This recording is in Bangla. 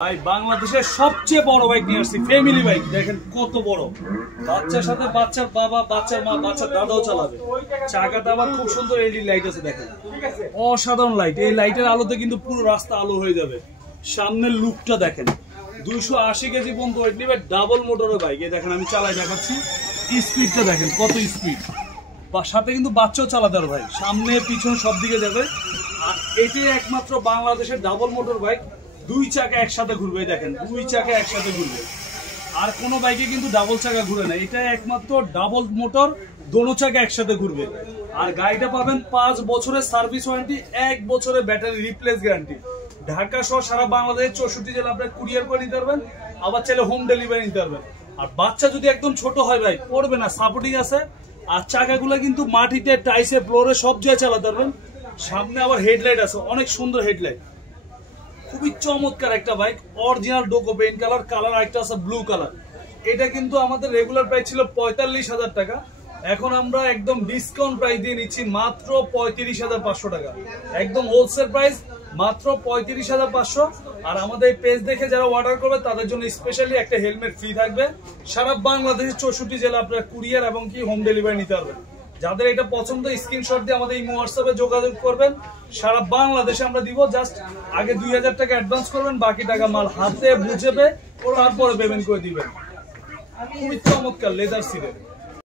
ভাই বাংলাদেশের সবচেয়ে বড় বাইক নিয়ে আসছি, ফ্যামিলি বাইক। দেখেন কত বড়, বাচ্চার সাথে বাচ্চার বাবা, বাচ্চার মা, বাচ্চার দাদাও চালাবে। চাকাটা আবার খুব সুন্দর এলইডি লাইট আছে, দেখেন অসাধারণ লাইট। এই লাইটের আলোতে কিন্তু পুরো রাস্তা আলো হয়ে যাবে। সামনের লুকটা দেখেন, 280 কেজি পর্যন্ত ওয়েট নিবে, ডাবল মোটরের বাইক। এই দেখেন আমি চালাই দেখাচ্ছি, স্পিডটা দেখেন কত স্পিড। সাথে কিন্তু বাচ্চাও চালাতে পারে ভাই, সামনে পিছনে সব দিকে যাবে। আর এটাই একমাত্র বাংলাদেশের ডাবল মোটর বাইক, দুই চাকা একসাথে ঘুরবে। দেখেন দুই চাকা একসাথে ঘুরবে, আর কোনো বাইকে কিন্তু ডাবল চাকা ঘুরে না। এটা একমাত্র ডাবল মোটর, দোনো চাকা একসাথে ঘুরবে। আর গাড়িটা পাবেন 5 বছরের সার্ভিস ওয়ারেন্টি, 1 বছরের ব্যাটারি রিপ্লেস গ্যারান্টি। ঢাকা সহ সারা বাংলাদেশের 64 জেলা আপনার কুরিয়ার করে নিতে পারবেন, আবার চাইলে হোম ডেলিভারি নিতে পারবেন। আর বাচ্চা যদি একদম ছোট হয় ভাই, পড়বে না, সাপোর্টিং আছে। আর চাকাগুলো কিন্তু মাটিতে, টাইসে, ফ্লোরে সব জায়গায় চালাতে পারবেন। সামনে আবার হেডলাইট আছে, অনেক সুন্দর হেডলাইট, খুবই চমৎকার একটা bike. Original Duco paint colour, colour একটা আছে ব্লু কালার। এটা কিন্তু আমাদের রেগুলার প্রাইস ছিল 45,000 টাকা, এখন আমরা একদম ডিসকাউন্ট প্রাইস দিয়ে নিচ্ছি মাত্র 35,500 টাকা। একদম হোলসেল প্রাইস মাত্র 35,500। আর আমাদের পেজ দেখে যারা অর্ডার করবে তাদের জন্য স্পেশালি একটা হেলমেট ফ্রি থাকবে। সারা বাংলাদেশের 64 জেলা আপনারা কুরিয়ার এবং কি হোম ডেলিভারি নিতে পারবেন। যাদের এটা পছন্দ স্ক্রিনশট দিয়ে আমাদের ইমো হোয়াটসঅ্যাপে যোগাযোগ করবেন। সারা বাংলাদেশে আমরা দিব। জাস্ট আগে 2000 টাকা অ্যাডভান্স করবেন, বাকি টাকা মাল হাতে বুঝবে, তারপরে পেমেন্ট করে দিবেন। খুবই চমৎকার লেদার সিটের।